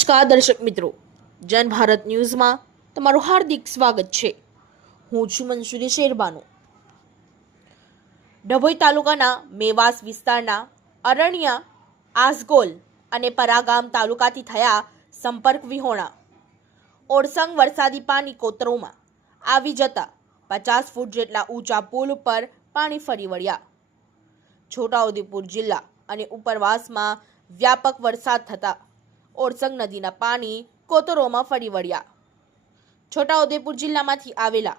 નમસ્કાર દર્શક મિત્રો. જન ભારત ન્યૂઝમાં તમારું હાર્દિક સ્વાગત છે. હું છું મંસુરી શેરબાનો. ડભોઈ તાલુકાના મેવાસ વિસ્તારના અરણ્યા, આસગોલ અને પરાગામ તાલુકાથી થયા સંપર્ક વિહોણા. ઓરસંગ વરસાદી પાણી કોતરોમાં આવી જતા પચાસ ફૂટ જેટલા ઊંચા પુલ ઉપર પાણી ફરી વળ્યા. છોટાઉદેપુર જિલ્લા અને ઉપરવાસમાં વ્યાપક વરસાદ થતા ઓરસંગ નદીના પાણી કોતરોમાં ફરી વળ્યા છોટાઉદેપુર જિલ્લામાંથી આવેલા.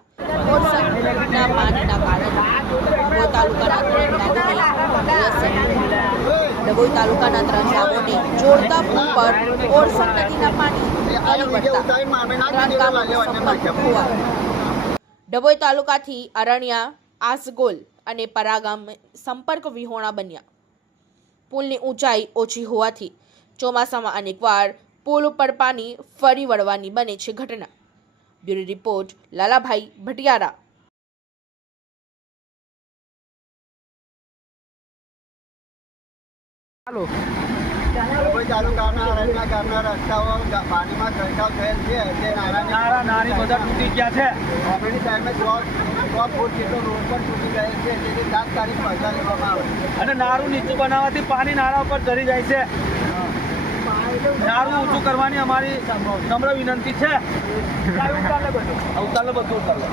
ડભોઈ તાલુકાના ત્રણ ગામોને જોડતા પુલ પર ઓરસંગ નદીના પાણી ફરી વળતા ત્રણ ગામોનો સંપર્ક ખોવાયો ડભોઈ તાલુકાથી અરણ્યા, આસગોલ અને પરાગામ સંપર્ક વિહોણા બન્યા પુલની ઊંચાઈ ઓછી હોવાથી ચોમાસામાં અનેકવાર પુલ ઉપર પાણી ફરી વળવાની બને છે ઘટના. Bureau report Lalabhai Bhatiyara. ચાલો. નારા નારી બધા તૂટી ગયા છે. કોમેડી સાઈડમાં સો સો ફૂટ જેટલો રોડ પણ તૂટી ગયેલ છે તેથી તાત્કાલિક પગલાં લેવામાં આવે. અને નારું નીચું બનાવવાથી પાણી નાળા ઉપર ધરી જાય છે. નારું ઊંચું કરવાની અમારી નમ્ર વિનંતી છે આ ઉતાર લે બધું. આ ઉતાર લે બધું ઉતાર લે.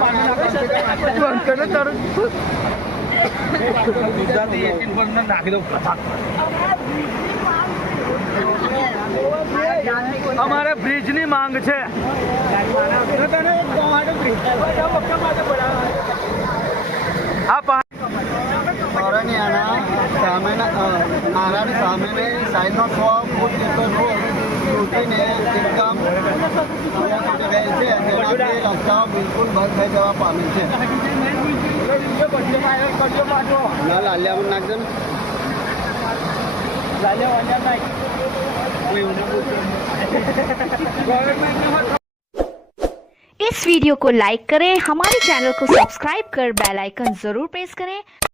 પાણી નાખે છે. ગુજરાતી 18 પર નાખી દઉં અમારે બ્રિજની માંગ છે આ પાણી સામેના અ, નારાની સામેની સાઈડનો સો ફૂટ જેટલો રોડ તૂટીને એકદમ તૂટી ગયેલ છે તેનાથી રસ્તાઓ બિલકુલ બંધ થઈ જવા પામેલ છે ના લાલિયામાં નાખજો ને इस वीडियो को लाइक करें हमारे चैनल को सब्सक्राइब कर बेल आइकन जरूर प्रेस करें